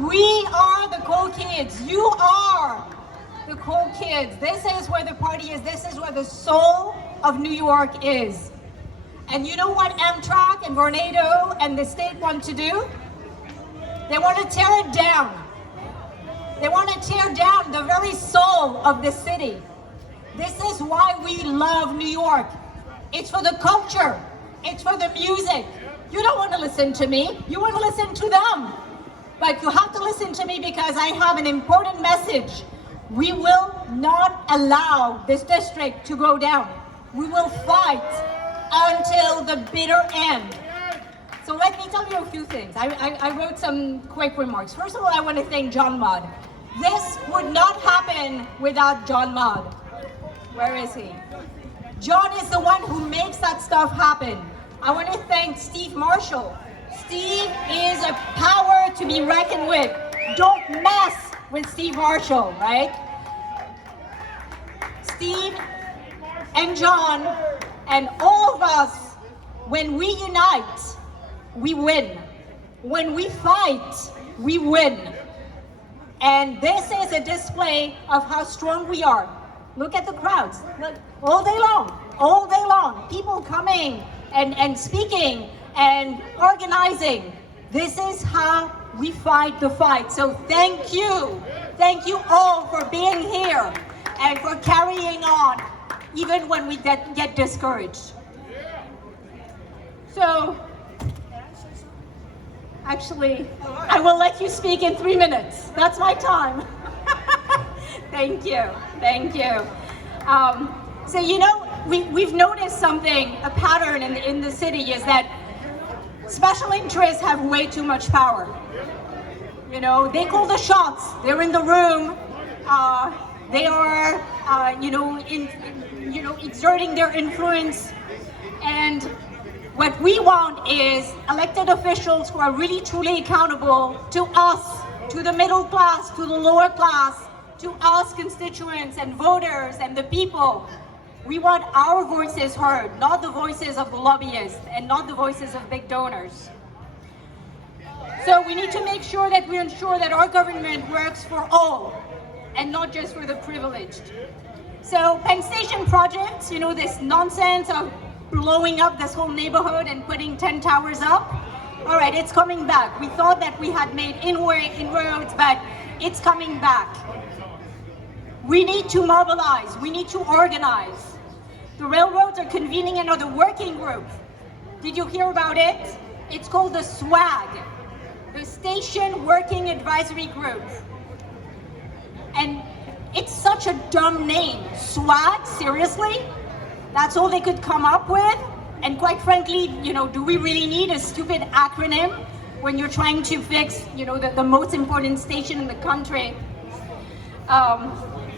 We are the cool kids. You are the cool kids. This is where the party is. This is where the soul of New York is. And you know what Amtrak and Vornado and the state want to do? They want to tear it down. They want to tear down the very soul of the city. This is why we love New York. It's for the culture. It's for the music. You don't want to listen to me. You want to listen to them. But you have to listen to me because I have an important message. We will not allow this district to go down. We will fight until the bitter end. So let me tell you a few things. I wrote some quick remarks. First of all, I want to thank John Mudd. This would not happen without John Mudd. Where is he? John is the one who makes that stuff happen. I want to thank Steve Marshall. Steve is a power to be reckoned with. Don't mess with Steve Marshall, right? Steve and John and all of us, when we unite, we win. When we fight, we win. And this is a display of how strong we are. Look at the crowds. Look, all day long, people coming and speaking and organizing. This is how we fight the fight. So thank you. Thank you all for being here and for carrying on, even when we get discouraged. So, actually, I will let you speak in 3 minutes. That's my time. Thank you, thank you. So you know, we've noticed something, a pattern in the city is that special interests have way too much power. You know, they call the shots. They're in the room. They are, exerting their influence. And what we want is elected officials who are really truly accountable to us, to the middle class, to the lower class, to us constituents and voters and the people. We want our voices heard, not the voices of the lobbyists and not the voices of big donors. So we need to make sure that we ensure that our government works for all and not just for the privileged. So Penn Station project, you know, this nonsense of blowing up this whole neighborhood and putting 10 towers up. All right, it's coming back. We thought that we had made inroads, but it's coming back. We need to mobilize. We need to organize. The railroads are convening another working group. Did you hear about it? It's called the SWAG, the Station Working Advisory Group. And it's such a dumb name. SWAG, seriously? That's all they could come up with? And quite frankly, you know, do we really need a stupid acronym when you're trying to fix, you know, the most important station in the country?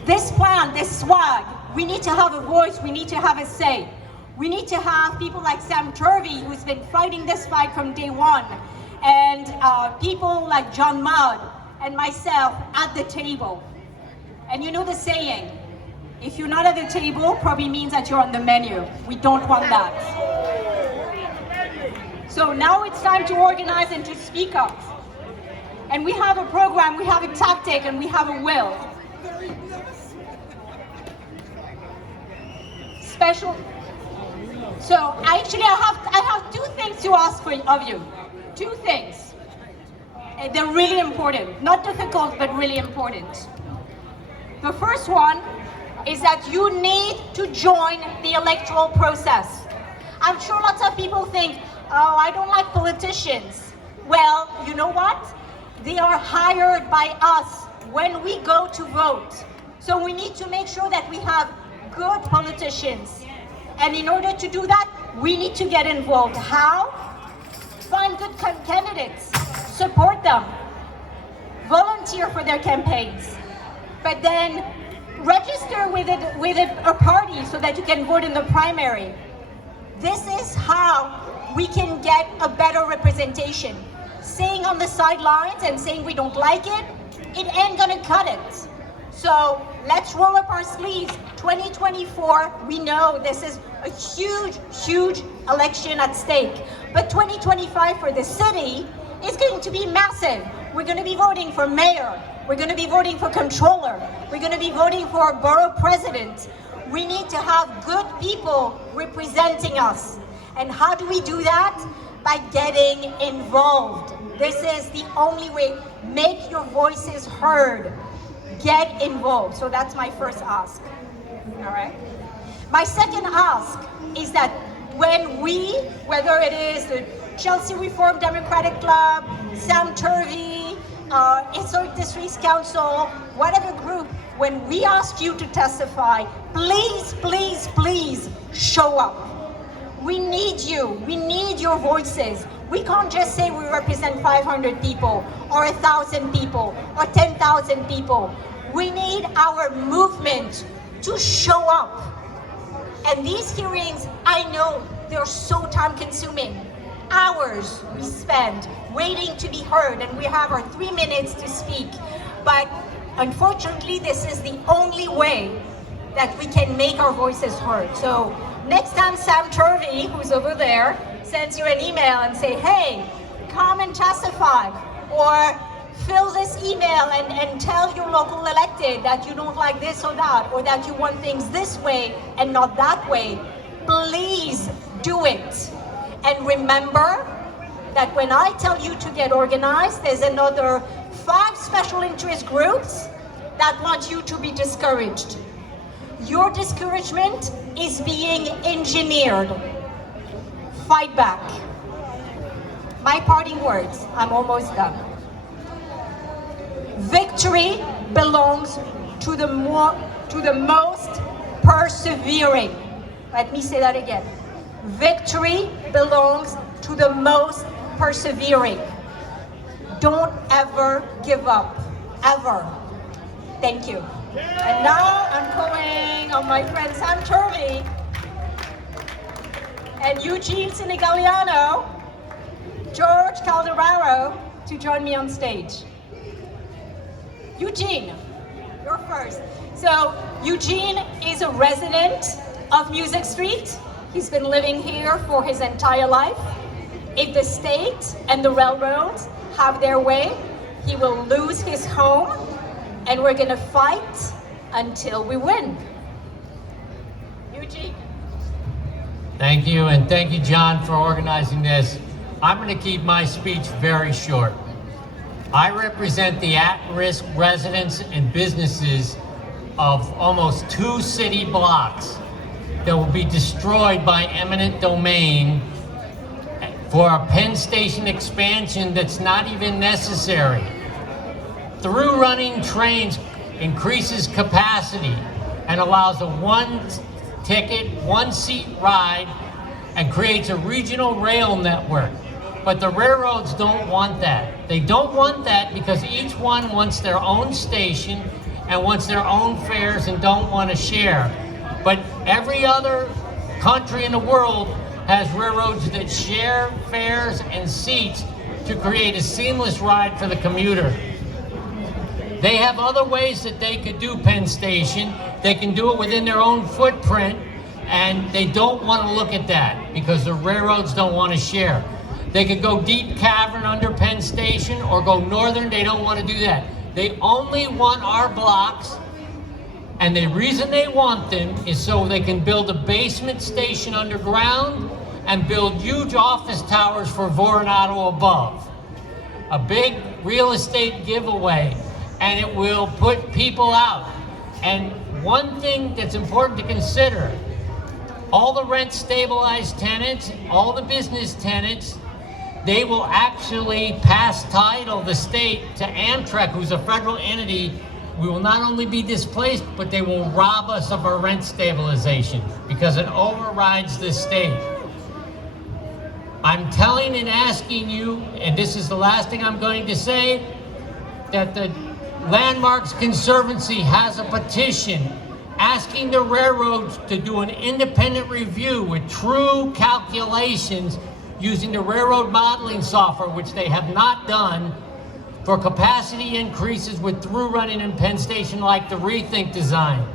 This plan, this SWAG, we need to have a voice, we need to have a say. We need to have people like Sam Turvey, who's been fighting this fight from day one, and people like John Mudd and myself at the table. And you know the saying, if you're not at the table, probably means that you're on the menu. We don't want that. So now it's time to organize and to speak up. And we have a program, we have a tactic, and we have a will. So actually I have two things to ask of you. Two things. They're really important. Not difficult, but really important. The first one is that you need to join the electoral process. I'm sure lots of people think, oh, I don't like politicians. Well, you know what? They are hired by us when we go to vote. So we need to make sure that we have good politicians. And in order to do that, we need to get involved. How? Find good candidates, support them, volunteer for their campaigns, but then register with a party so that you can vote in the primary. This is how we can get a better representation. Staying on the sidelines and saying we don't like it, it ain't gonna cut it. So let's roll up our sleeves. 2024, we know this is a huge, huge election at stake. But 2025 for the city is going to be massive. We're going to be voting for mayor. We're going to be voting for controller. We're going to be voting for a borough president. We need to have good people representing us. And how do we do that? By getting involved. This is the only way. Make your voices heard. Get involved. So that's my first ask. All right? My second ask is that when we, whether it is the Chelsea Reform Democratic Club, Sam Turvey, Assoc District Council, whatever group, when we ask you to testify, please, please, please show up. We need you. We need your voices. We can't just say we represent 500 people or 1,000 people or 10,000 people. We need our movement to show up. And these hearings, I know they're so time consuming. Hours we spend waiting to be heard, and we have our 3 minutes to speak. But unfortunately, this is the only way that we can make our voices heard. So next time Sam Turvey, who's over there, sends you an email and say, hey, come and testify, or fill this email and tell your local elected that you don't like this or that, or that you want things this way and not that way, please do it. And remember that when I tell you to get organized, there's another 5 special interest groups that want you to be discouraged. Your discouragement is being engineered. Fight back. My parting words, I'm almost done. Victory belongs to the most persevering. Let me say that again. Victory belongs to the most persevering. Don't ever give up, ever. Thank you. And now I'm calling on my friend Sam Turvey and Eugene Sinigalliano, George Calderaro to join me on stage. Eugene, you're first. So Eugene is a resident of Music Street. He's been living here for his entire life. If the state and the railroads have their way, he will lose his home, and we're gonna fight until we win. Eugene. Thank you, and thank you, John, for organizing this. I'm gonna keep my speech very short. I represent the at-risk residents and businesses of almost 2 city blocks that will be destroyed by eminent domain for a Penn Station expansion that's not even necessary. Through running trains increases capacity and allows a 1-ticket, 1-seat ride and creates a regional rail network. But the railroads don't want that. They don't want that because each one wants their own station and wants their own fares and don't want to share. But every other country in the world has railroads that share fares and seats to create a seamless ride for the commuter. They have other ways that they could do Penn Station. They can do it within their own footprint, and they don't want to look at that because the railroads don't want to share. They could go deep cavern under Penn Station or go northern. They don't want to do that. They only want our blocks. And the reason they want them is so they can build a basement station underground and build huge office towers for Voronado above. A big real estate giveaway, and it will put people out. And one thing that's important to consider, all the rent stabilized tenants, all the business tenants, they will actually pass title, the state, to Amtrak, who's a federal entity. We will not only be displaced, but they will rob us of our rent stabilization because it overrides the state. I'm telling and asking you, and this is the last thing I'm going to say, that the Landmarks Conservancy has a petition asking the railroads to do an independent review with true calculations using the railroad modeling software, which they have not done, for capacity increases with through running in Penn Station like the Rethink design.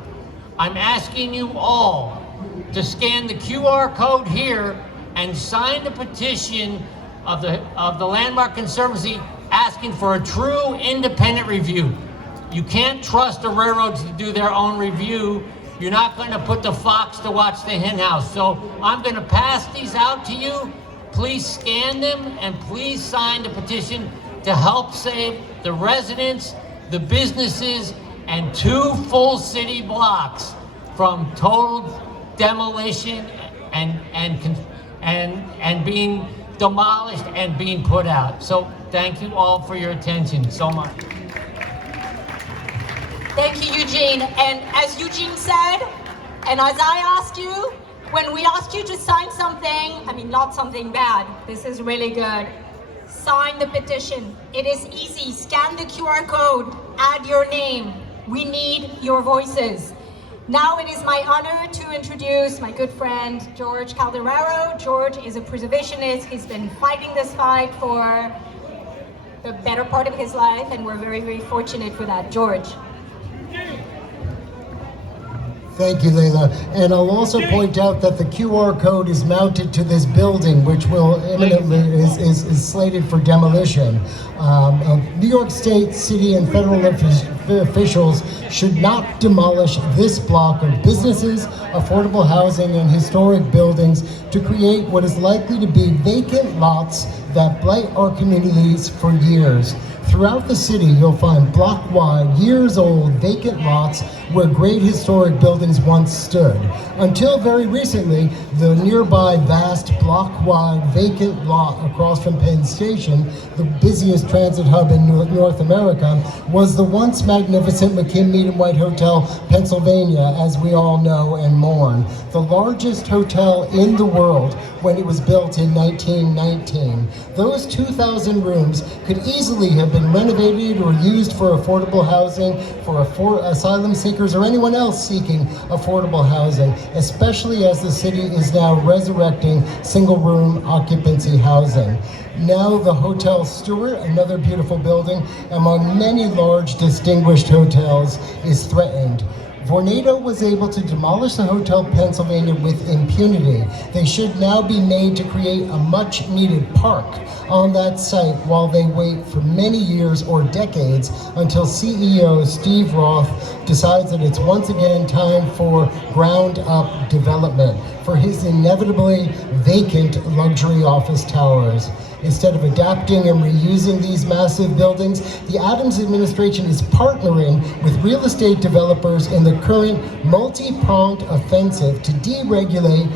I'm asking you all to scan the QR code here and sign the petition of the Landmark Conservancy asking for a true independent review. You can't trust the railroads to do their own review. You're not going to put the fox to watch the hen house. So I'm going to pass these out to you. Please scan them and please sign the petition to help save the residents, the businesses, and 2 full city blocks from total demolition and being demolished and being put out. So thank you all for your attention so much. Thank you, Eugene. And as Eugene said, and as I asked you, when we ask you to sign something, I mean, not something bad, this is really good, sign the petition. It is easy. Scan the QR code, add your name. We need your voices. Now it is my honor to introduce my good friend, George Calderaro. George is a preservationist. He's been fighting this fight for the better part of his life, and we're very, very fortunate for that. George. Thank you, Layla. And I'll also point out that the QR code is mounted to this building, which will imminently is slated for demolition. New York State, city, and federal officials should not demolish this block of businesses, affordable housing, and historic buildings to create what is likely to be vacant lots that blight our communities for years. Throughout the city, you'll find block-wide, years-old vacant lots where great historic buildings once stood. Until very recently, the nearby vast block-wide vacant lot across from Penn Station, the busiest transit hub in North America, was the once magnificent McKim-Mead and White Hotel, Pennsylvania, as we all know and mourn. The largest hotel in the world when it was built in 1919. Those 2,000 rooms could easily have been renovated or used for affordable housing for asylum seekers or anyone else seeking affordable housing, especially as the city is now resurrecting single-room occupancy housing. Now the Hotel Stewart, another beautiful building among many large distinguished hotels, is threatened. Vornado was able to demolish the Hotel Pennsylvania with impunity. They should now be made to create a much-needed park on that site while they wait for many years or decades until CEO Steve Roth decides that it's once again time for ground-up development for his inevitably vacant luxury office towers. Instead of adapting and reusing these massive buildings, the Adams administration is partnering with real estate developers in the current multi-pronged offensive to deregulate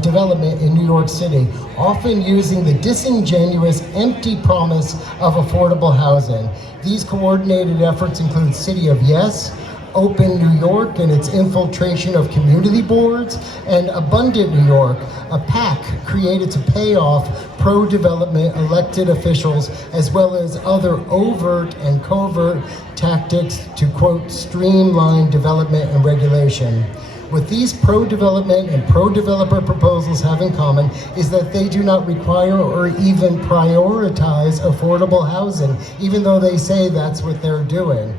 development in New York City, often using the disingenuous, empty promise of affordable housing. These coordinated efforts include City of Yes, Open New York and its infiltration of community boards, and Abundant New York, a PAC created to pay off pro-development elected officials, as well as other overt and covert tactics to, quote, streamline development and regulation. What these pro-development and pro-developer proposals have in common is that they do not require or even prioritize affordable housing, even though they say that's what they're doing.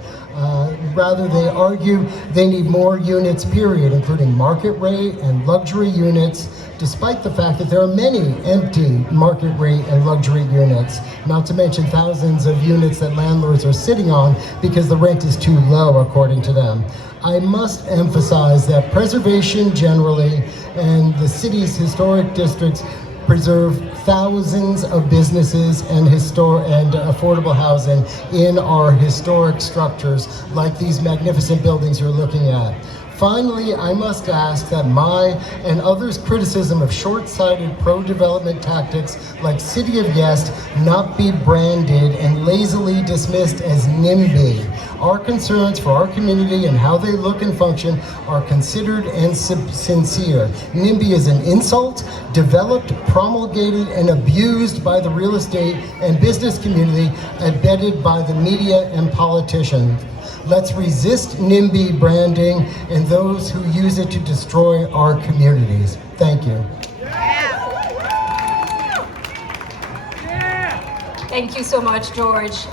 Rather, they argue they need more units, period, including market rate and luxury units, despite the fact that there are many empty market rate and luxury units, not to mention thousands of units that landlords are sitting on because the rent is too low, according to them. I must emphasize that preservation generally and the city's historic districts preserve thousands of businesses and affordable housing in our historic structures, like these magnificent buildings you're looking at. Finally, I must ask that my and others' criticism of short-sighted pro-development tactics like City of Yes not be branded and lazily dismissed as NIMBY. Our concerns for our community and how they look and function are considered and sincere. NIMBY is an insult developed, promulgated, and abused by the real estate and business community, abetted by the media and politicians. Let's resist NIMBY branding and those who use it to destroy our communities. Thank you. Thank you so much, George.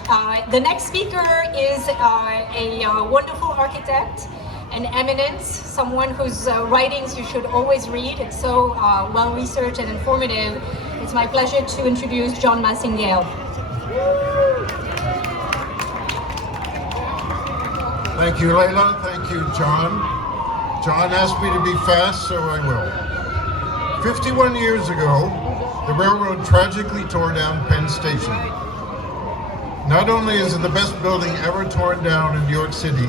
The next speaker is a wonderful architect, an eminence, someone whose writings you should always read. It's so well-researched and informative. it's my pleasure to introduce John Masssengale. Thank you, Layla. Thank you, John. John asked me to be fast, so I will. 51 years ago, the railroad tragically tore down Penn Station. Not only is it the best building ever torn down in New York City,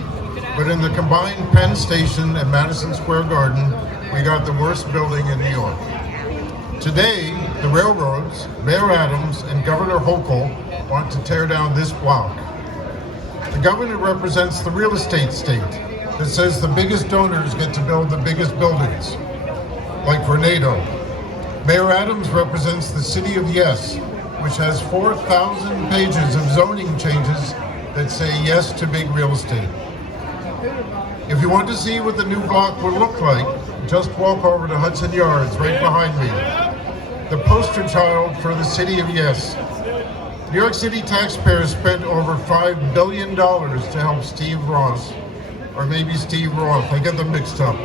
but in the combined Penn Station and Madison Square Garden, we got the worst building in New York. Today, the railroads, Mayor Adams, and Governor Hochul want to tear down this block. The governor represents the real estate state that says the biggest donors get to build the biggest buildings, like for NATO. Mayor Adams represents the city of yes, which has 4,000 pages of zoning changes that say yes to big real estate. If you want to see what the new block will look like, just walk over to Hudson Yards right behind me. The poster child for the city of yes. New York City taxpayers spent over $5 billion to help Steve Ross, or maybe Steve Roth, I get them mixed up,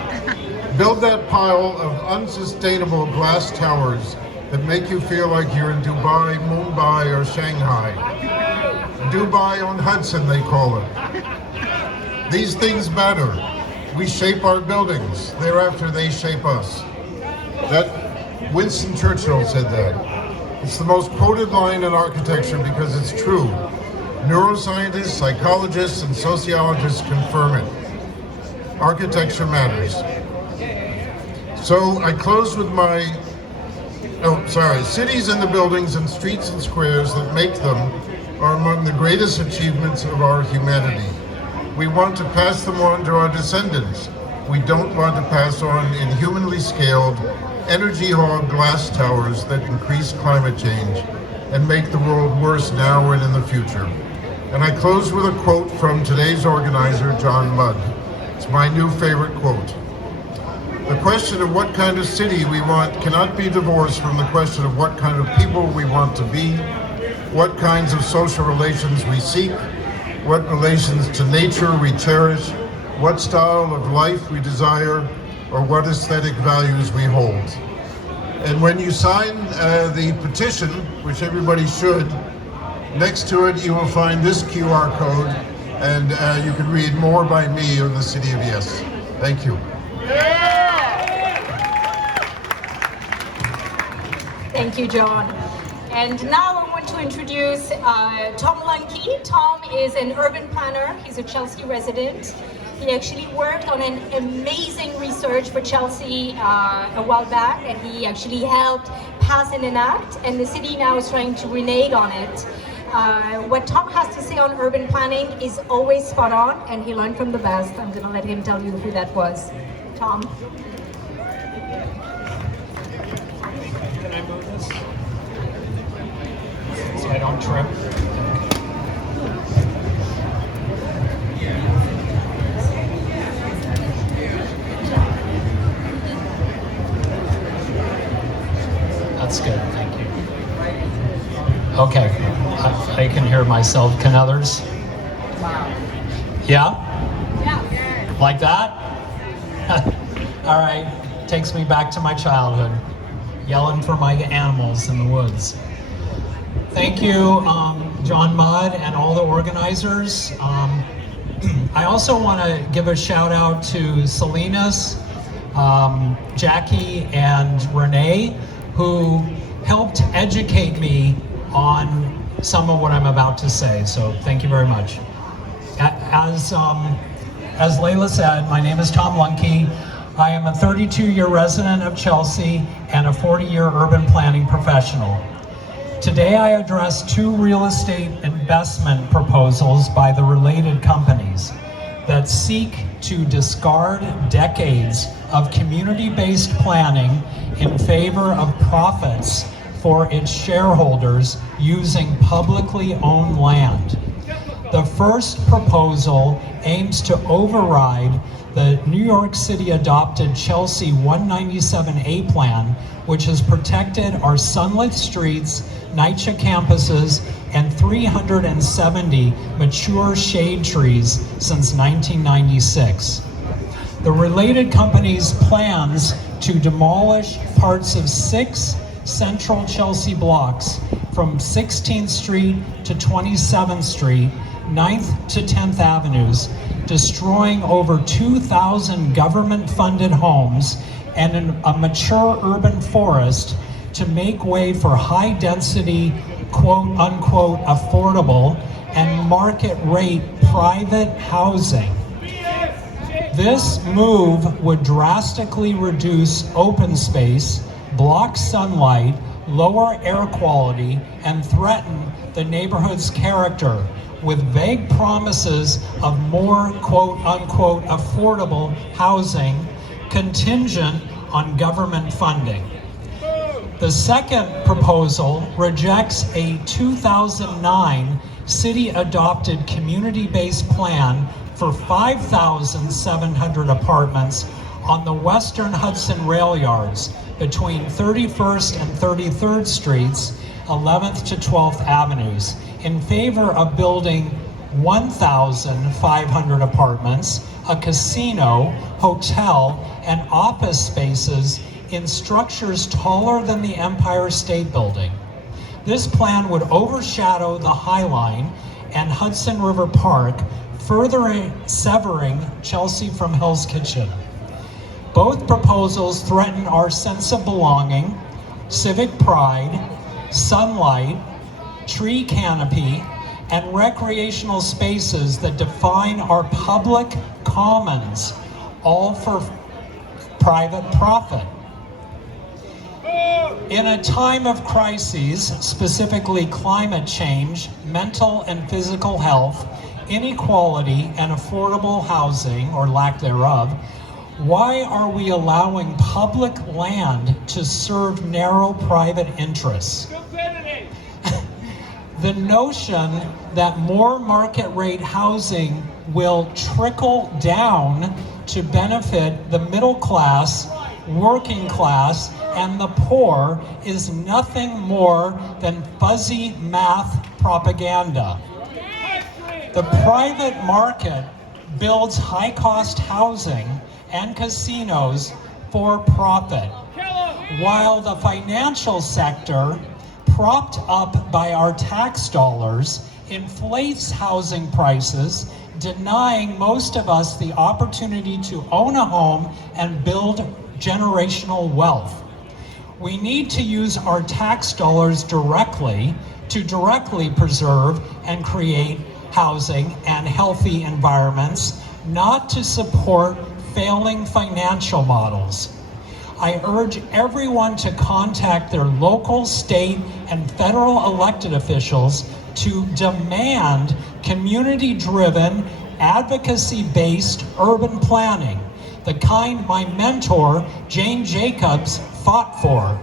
build that pile of unsustainable glass towers that make you feel like you're in Dubai, Mumbai, or Shanghai. Dubai on Hudson, they call it. These things matter. We shape our buildings. Thereafter, they shape us. That Winston Churchill said that. It's the most quoted line in architecture because it's true. Neuroscientists, psychologists, and sociologists confirm it. Architecture matters. So I close with cities and the buildings and streets and squares that make them are among the greatest achievements of our humanity. We want to pass them on to our descendants. We don't want to pass on inhumanly scaled, energy-hogged glass towers that increase climate change and make the world worse now and in the future. And I close with a quote from today's organizer, John Mudd. It's my new favorite quote. The question of what kind of city we want cannot be divorced from the question of what kind of people we want to be, what kinds of social relations we seek, what relations to nature we cherish, what style of life we desire, or what aesthetic values we hold. And when you sign the petition, which everybody should, next to it you will find this QR code, and you can read more by me on the City of Yes. Thank you. Thank you, John. And now I want to introduce Tom Lunke. Tom is an urban planner. He's a Chelsea resident. He actually worked on an amazing research for Chelsea a while back, and he actually helped pass an act, and the city now is trying to renege on it. What Tom has to say on urban planning is always spot on, and he learned from the best. I'm going to let him tell you who that was. Tom? Can I move this? So I don't trip. That's good, thank you. Okay, I can hear myself. Can others? Yeah? Yeah. Like that? All right, takes me back to my childhood, yelling for my animals in the woods. Thank you, John Mudd and all the organizers. I also want to give a shout out to Salinas, Jackie, and Renee, who helped educate me on some of what I'm about to say. So thank you very much. As Layla said, my name is Tom Lunke. I am a 32-year resident of Chelsea and a 40-year urban planning professional. Today I address two real estate investment proposals by the related companies that seek to discard decades of community-based planning in favor of profits for its shareholders using publicly owned land. The first proposal aims to override the New York City adopted Chelsea 197A plan, which has protected our sunlit streets, NYCHA campuses, and 370 mature shade trees since 1996. The related company's plans to demolish parts of 6 central Chelsea blocks from 16th Street to 27th Street, 9th to 10th Avenues, destroying over 2,000 government-funded homes and a mature urban forest to make way for high-density, quote-unquote, affordable and market-rate private housing. This move would drastically reduce open space, block sunlight, lower air quality, and threaten the neighborhood's character with vague promises of more quote-unquote affordable housing contingent on government funding. The second proposal rejects a 2009 city-adopted community-based plan for 5,700 apartments on the Western Hudson rail yards between 31st and 33rd Streets, 11th to 12th Avenues, in favor of building 1,500 apartments, a casino, hotel, and office spaces in structures taller than the Empire State Building. This plan would overshadow the High Line and Hudson River Park, further severing Chelsea from Hell's Kitchen. Both proposals threaten our sense of belonging, civic pride, sunlight, tree canopy, and recreational spaces that define our public commons, all for private profit. In a time of crises, specifically climate change, mental and physical health, inequality, and affordable housing, or lack thereof, why are we allowing public land to serve narrow private interests? The notion that more market rate housing will trickle down to benefit the middle class, working class, and the poor is nothing more than fuzzy math propaganda. The private market builds high-cost housing and casinos for profit, while the financial sector, propped up by our tax dollars, inflates housing prices, denying most of us the opportunity to own a home and build generational wealth. We need to use our tax dollars directly to directly preserve and create housing and healthy environments, not to support failing financial models. I urge everyone to contact their local, state, and federal elected officials to demand community-driven, advocacy-based urban planning, the kind my mentor, Jane Jacobs, fought for.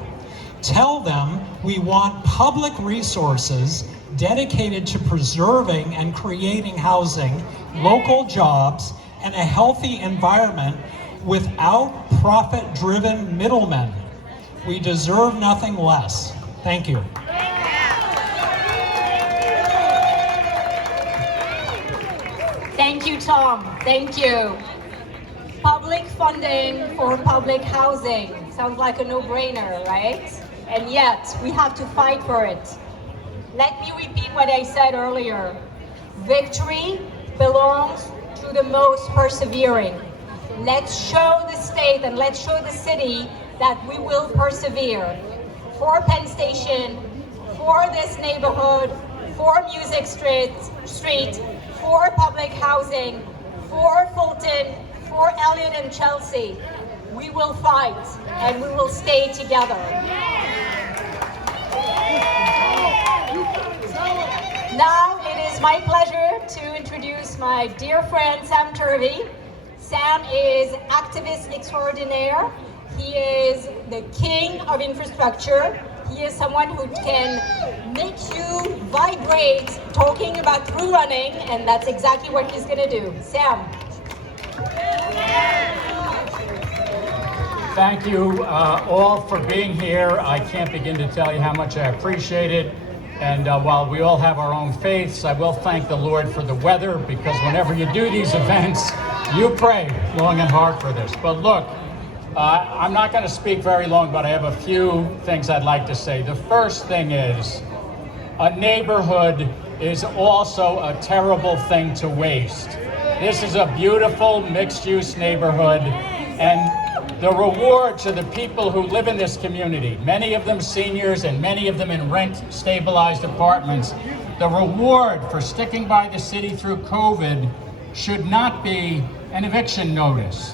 Tell them we want public resources dedicated to preserving and creating housing, local jobs, and a healthy environment without profit-driven middlemen. We deserve nothing less. Thank you. Thank you, Tom. Thank you. Public funding for public housing sounds like a no-brainer, right? And yet, we have to fight for it. Let me repeat what I said earlier. Victory belongs to the most persevering. Let's show the state and let's show the city that we will persevere. For Penn Station, for this neighborhood, for Music Street, for public housing, for Fulton, for Elliott and Chelsea. We will fight and we will stay together. Now it is my pleasure to introduce my dear friend Sam Turvey. Sam is activist extraordinaire. He is the king of infrastructure. He is someone who can make you vibrate talking about through running, and that's exactly what he's gonna do. Sam. Thank you all for being here. I can't begin to tell you how much I appreciate it. And while we all have our own faiths, I will thank the Lord for the weather, because whenever you do these events, you pray long and hard for this. But look, I'm not going to speak very long, but I have a few things I'd like to say. The first thing is, a neighborhood is also a terrible thing to waste. This is a beautiful mixed-use neighborhood, and the reward to the people who live in this community, many of them seniors and many of them in rent-stabilized apartments, the reward for sticking by the city through COVID should not be an eviction notice,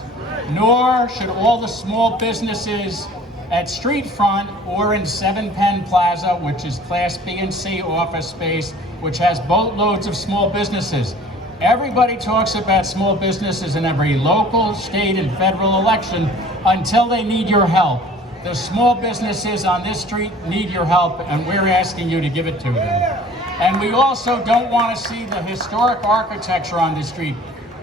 nor should all the small businesses at Street Front or in 7 Penn Plaza, which is Class B and C office space, which has boatloads of small businesses. Everybody talks about small businesses in every local, state, and federal election until they need your help. The small businesses on this street need your help, and we're asking you to give it to them. And we also don't want to see the historic architecture on this street.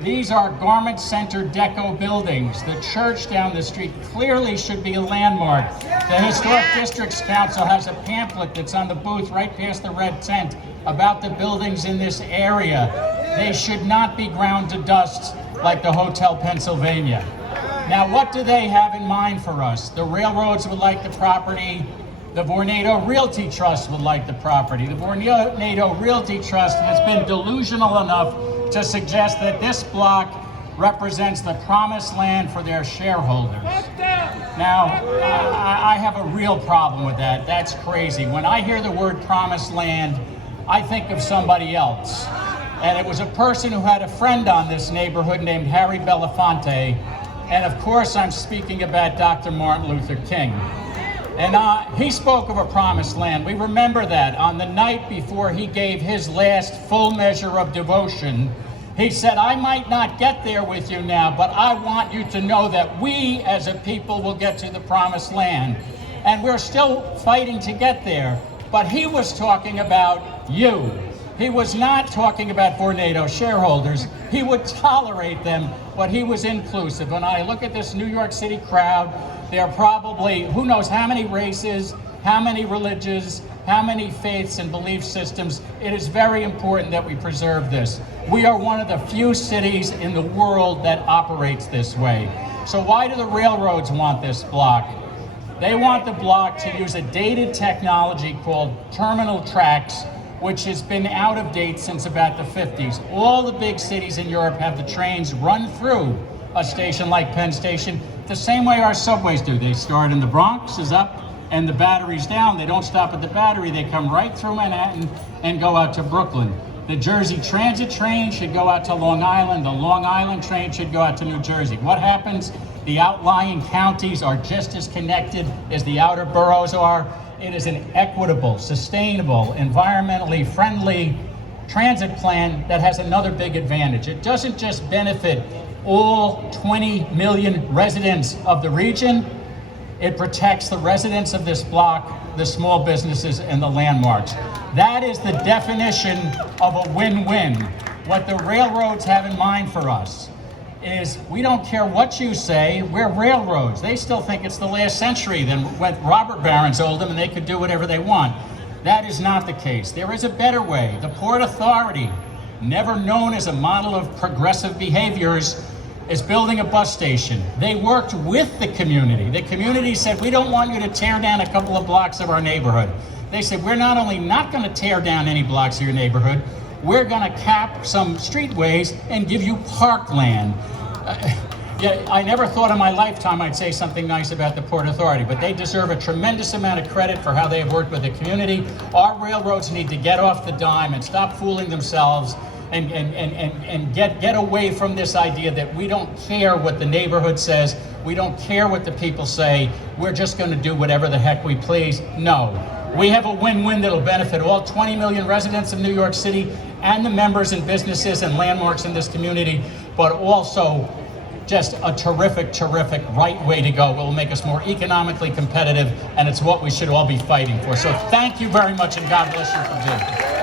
These are garment center deco buildings. The church down the street clearly should be a landmark. The Historic Districts Council has a pamphlet that's on the booth right past the red tent about the buildings in this area. They should not be ground to dust like the Hotel Pennsylvania. Now, what do they have in mind for us? The railroads would like the property. The Vornado Realty Trust would like the property. The Vornado Realty Trust has been delusional enough to suggest that this block represents the promised land for their shareholders. Now, I have a real problem with that. That's crazy. When I hear the word promised land, I think of somebody else. And it was a person who had a friend on this neighborhood named Harry Belafonte. And of course, I'm speaking about Dr. Martin Luther King. And he spoke of a promised land. We remember that on the night before he gave his last full measure of devotion, he said, I might not get there with you now, but I want you to know that we as a people will get to the promised land. And we're still fighting to get there. But he was talking about you. He was not talking about Vornado shareholders. He would tolerate them, but he was inclusive. When I look at this New York City crowd, there are probably who knows how many races, how many religions, how many faiths and belief systems. It is very important that we preserve this. We are one of the few cities in the world that operates this way. So why do the railroads want this block? They want the block to use a dated technology called terminal tracks, which has been out of date since about the 50s. All the big cities in Europe have the trains run through a station like Penn Station the same way our subways do. They start in the Bronx, is up, and the Battery's down. They don't stop at the Battery. They come right through Manhattan and go out to Brooklyn. The Jersey Transit train should go out to Long Island. The Long Island train should go out to New Jersey. What happens? The outlying counties are just as connected as the outer boroughs are. It is an equitable, sustainable, environmentally friendly transit plan that has another big advantage. It doesn't just benefit all 20 million residents of the region, it protects the residents of this block, the small businesses, and the landmarks. That is the definition of a win-win. What the railroads have in mind for us is we don't care what you say, we're railroads. They still think it's the last century, then when Robert Barron told them and they could do whatever they want. That is not the case. There is a better way. The Port Authority, never known as a model of progressive behaviors, is building a bus station. They worked with the community. The community said, we don't want you to tear down a couple of blocks of our neighborhood. They said, we're not only not going to tear down any blocks of your neighborhood, we're going to cap some streetways and give you parkland. Yeah, I never thought in my lifetime I'd say something nice about the Port Authority, but they deserve a tremendous amount of credit for how they have worked with the community. Our railroads need to get off the dime and stop fooling themselves and get away from this idea that we don't care what the neighborhood says, we don't care what the people say, we're just going to do whatever the heck we please. No. We have a win-win that'll benefit all 20 million residents of New York City and the members and businesses and landmarks in this community, but also just a terrific, terrific right way to go. It will make us more economically competitive, and it's what we should all be fighting for. So thank you very much, and God bless you for being here.